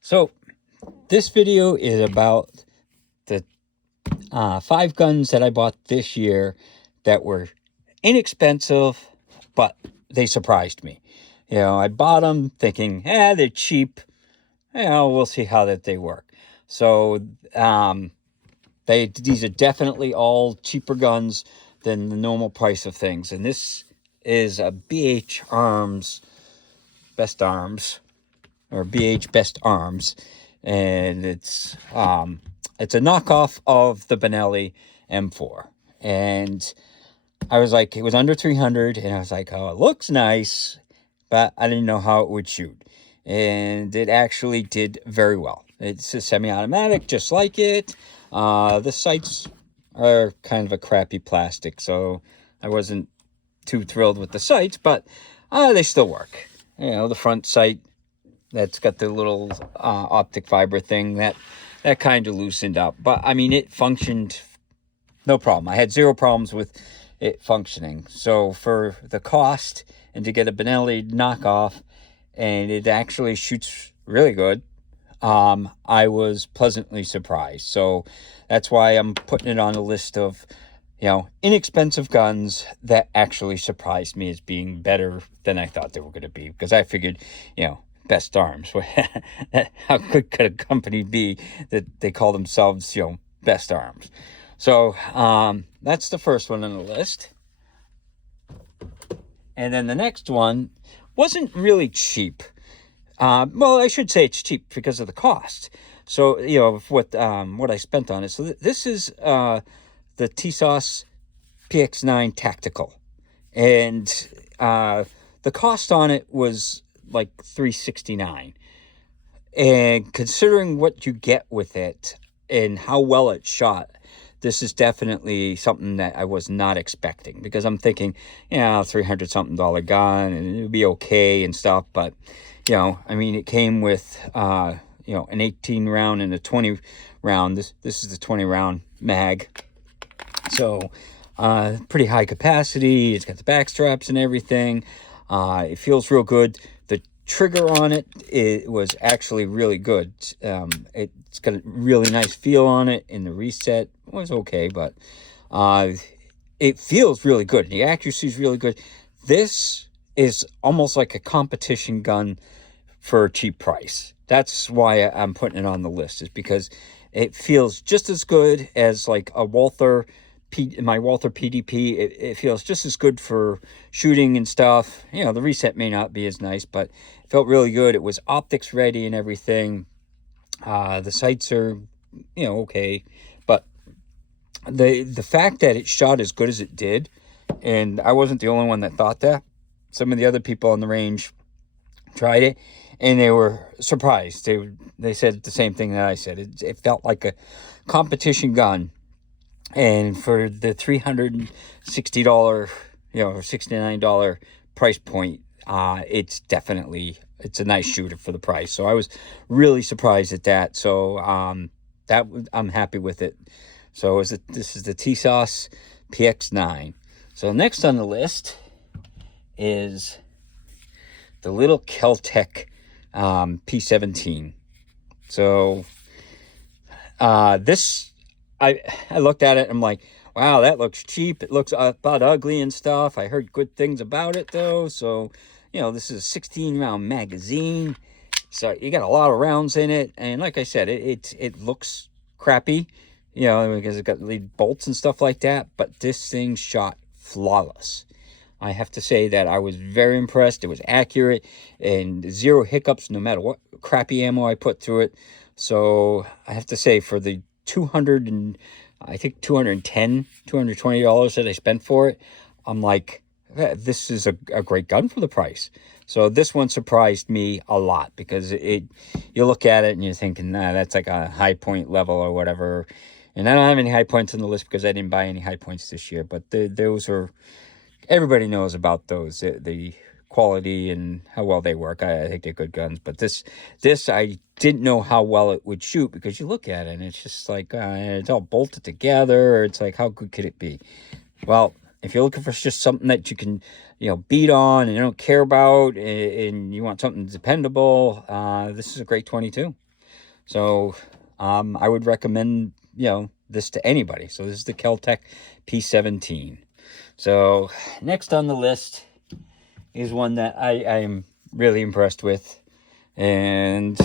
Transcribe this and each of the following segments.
So this video is about the 5 guns that I bought this year that were inexpensive, but they surprised me. I bought them thinking, they're cheap. We'll see how that they work. So these are definitely all cheaper guns than the normal price of things. And this is a BH Arms Best Arms, or BH Best Arms, and it's a knockoff of the Benelli M4. And I was like, it was under 300, and I was like, oh, it looks nice, but I didn't know how it would shoot. And it actually did very well. It's a semi-automatic, just like it. The sights are kind of a crappy plastic, so I wasn't too thrilled with the sights, but they still work. The front sight, that's got the little optic fiber thing that kind of loosened up. But, I mean, it functioned no problem. I had zero problems with it functioning. So for the cost and to get a Benelli knockoff, and it actually shoots really good, I was pleasantly surprised. So that's why I'm putting it on a list of, inexpensive guns that actually surprised me as being better than I thought they were going to be. Because I figured, Best Arms. How good could a company be that they call themselves, Best Arms? So that's the first one on the list. And then the next one wasn't really cheap. Well, I should say it's cheap because of the cost. So, what I spent on it. So this is the Tisas PX9 Tactical. And the cost on it was like $369. And considering what you get with it and how well it shot, this is definitely something that I was not expecting, because I'm thinking, $300-something gun, and it would be okay and stuff. But, it came with, an 18 round and a 20 round. This is the 20 round mag. So, pretty high capacity. It's got the back straps and everything. It feels real good. The trigger on it was actually really good. It's got a really nice feel on it, and the reset was okay, but it feels really good. The accuracy is really good. This is almost like a competition gun for a cheap price. That's why I'm putting it on the list, is because it feels just as good as like a my Walther PDP. It feels just as good for shooting and stuff. The reset may not be as nice, but it felt really good. It was optics ready and everything. The sights are, okay, but the fact that it shot as good as it did, and I wasn't the only one that thought that. Some of the other people on the range tried it, and they were surprised. They said the same thing that I said. It felt like a competition gun. And for the $360, or $69 price point, it's a nice shooter for the price. So I was really surprised at that. So I'm happy with it. So this is the Tisas PX9. So next on the list is the little Kel-Tec P17. So this, I looked at it and I'm like, wow, that looks cheap. It looks about ugly and stuff. I heard good things about it though. So, this is a 16 round magazine. So you got a lot of rounds in it. And like I said, it looks crappy, because it got lead bolts and stuff like that. But this thing shot flawless. I have to say that I was very impressed. It was accurate and zero hiccups no matter what crappy ammo I put through it. So I have to say, for the $220 that I spent for it, I'm like, this is a great gun for the price. So this one surprised me a lot, because you look at it and you're thinking, that's like a high point level or whatever. And I don't have any high points on the list because I didn't buy any high points this year. But those are, everybody knows about those, the quality and how well they work. I think they're good guns. But this I didn't know how well it would shoot, because you look at it and it's just like, it's all bolted together. It's like, how good could it be? Well, if you're looking for just something that you can, beat on and you don't care about, and you want something dependable, this is a great 22. So I would recommend, this to anybody. So this is the Kel-Tec P17. So next on the list is one that I am really impressed with. And,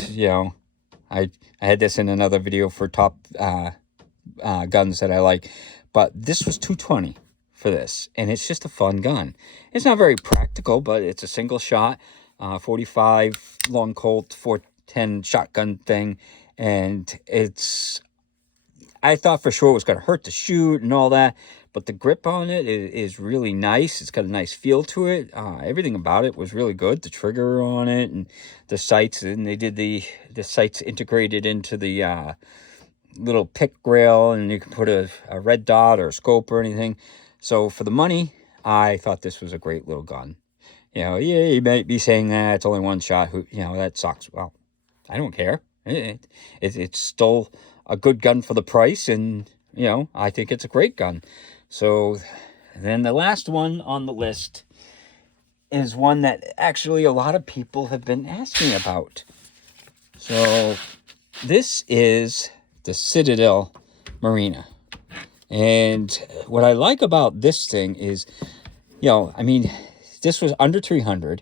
I had this in another video for top guns that I like. But this was $220 for this. And it's just a fun gun. It's not very practical, but it's a single shot, 45 long Colt 410 shotgun thing. And I thought for sure it was going to hurt to shoot and all that. But the grip on it is really nice. It's got a nice feel to it. Everything about it was really good. The trigger on it and the sights. And they did the sights integrated into the little pick rail. And you can put a red dot or a scope or anything. So for the money, I thought this was a great little gun. Yeah, you might be saying that it's only one shot. That sucks. Well, I don't care. It's still a good gun for the price. And, I think it's a great gun. So then the last one on the list is one that actually a lot of people have been asking about. So this is the Citadel Marina. And what I like about this thing is, this was under 300.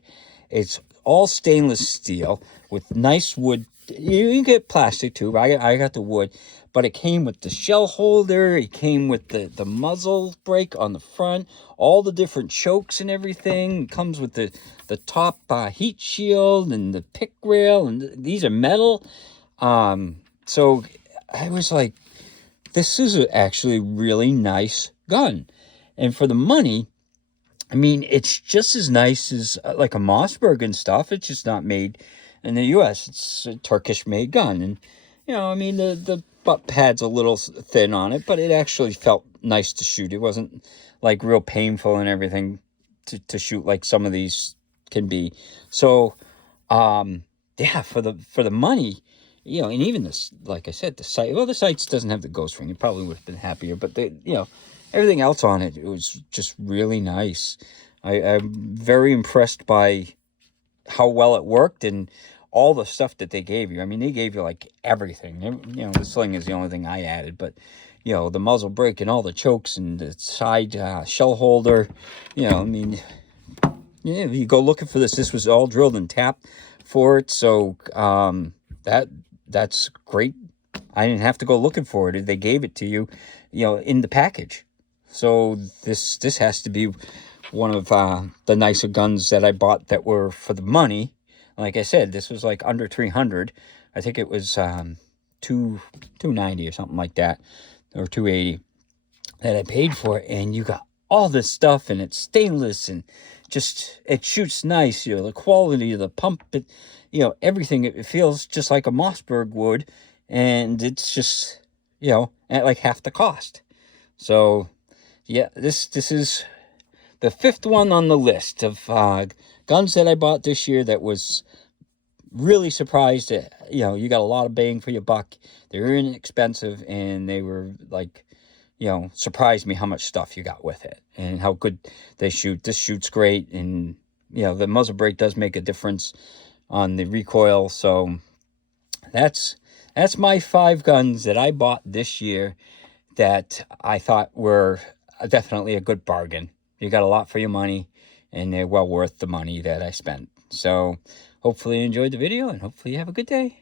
It's all stainless steel with nice wood. You can get plastic too. I got the wood. But it came with the shell holder. It came with the muzzle brake on the front. All the different chokes and everything. It comes with the top heat shield and the pick rail. And these are metal. So I was like, this is actually a really nice gun. And for the money, it's just as nice as like a Mossberg and stuff. It's just not made in the U.S. It's a Turkish-made gun. And, the butt pad's a little thin on it, but it actually felt nice to shoot. It wasn't, like, real painful and everything to shoot like some of these can be. So, for the money, and even this, like I said, the sight. Well, the sights doesn't have the ghost ring. It probably would have been happier, but everything else on it was just really nice. I'm very impressed by how well it worked and all the stuff that they gave you. They gave you like everything. The sling is the only thing I added, but the muzzle brake and all the chokes and the side shell holder. You go looking for this. This was all drilled and tapped for it, so that's great. I didn't have to go looking for it. They gave it to you, in the package. So this has to be one of the nicer guns that I bought that were for the money. Like I said, this was like under 300. I think it was $290 or something like that, or $280 that I paid for it. And you got all this stuff, and it's stainless, and just it shoots nice. The quality of the pump, everything. It feels just like a Mossberg would, and it's just at like half the cost. So yeah, this is the fifth one on the list of guns that I bought this year that was really surprised at. You got a lot of bang for your buck. They were inexpensive, and they were like, surprised me how much stuff you got with it and how good they shoot. This shoots great, and the muzzle brake does make a difference on the recoil. So that's my 5 guns that I bought this year that I thought were definitely a good bargain. You got a lot for your money, and they're well worth the money that I spent. So hopefully you enjoyed the video, and hopefully you have a good day.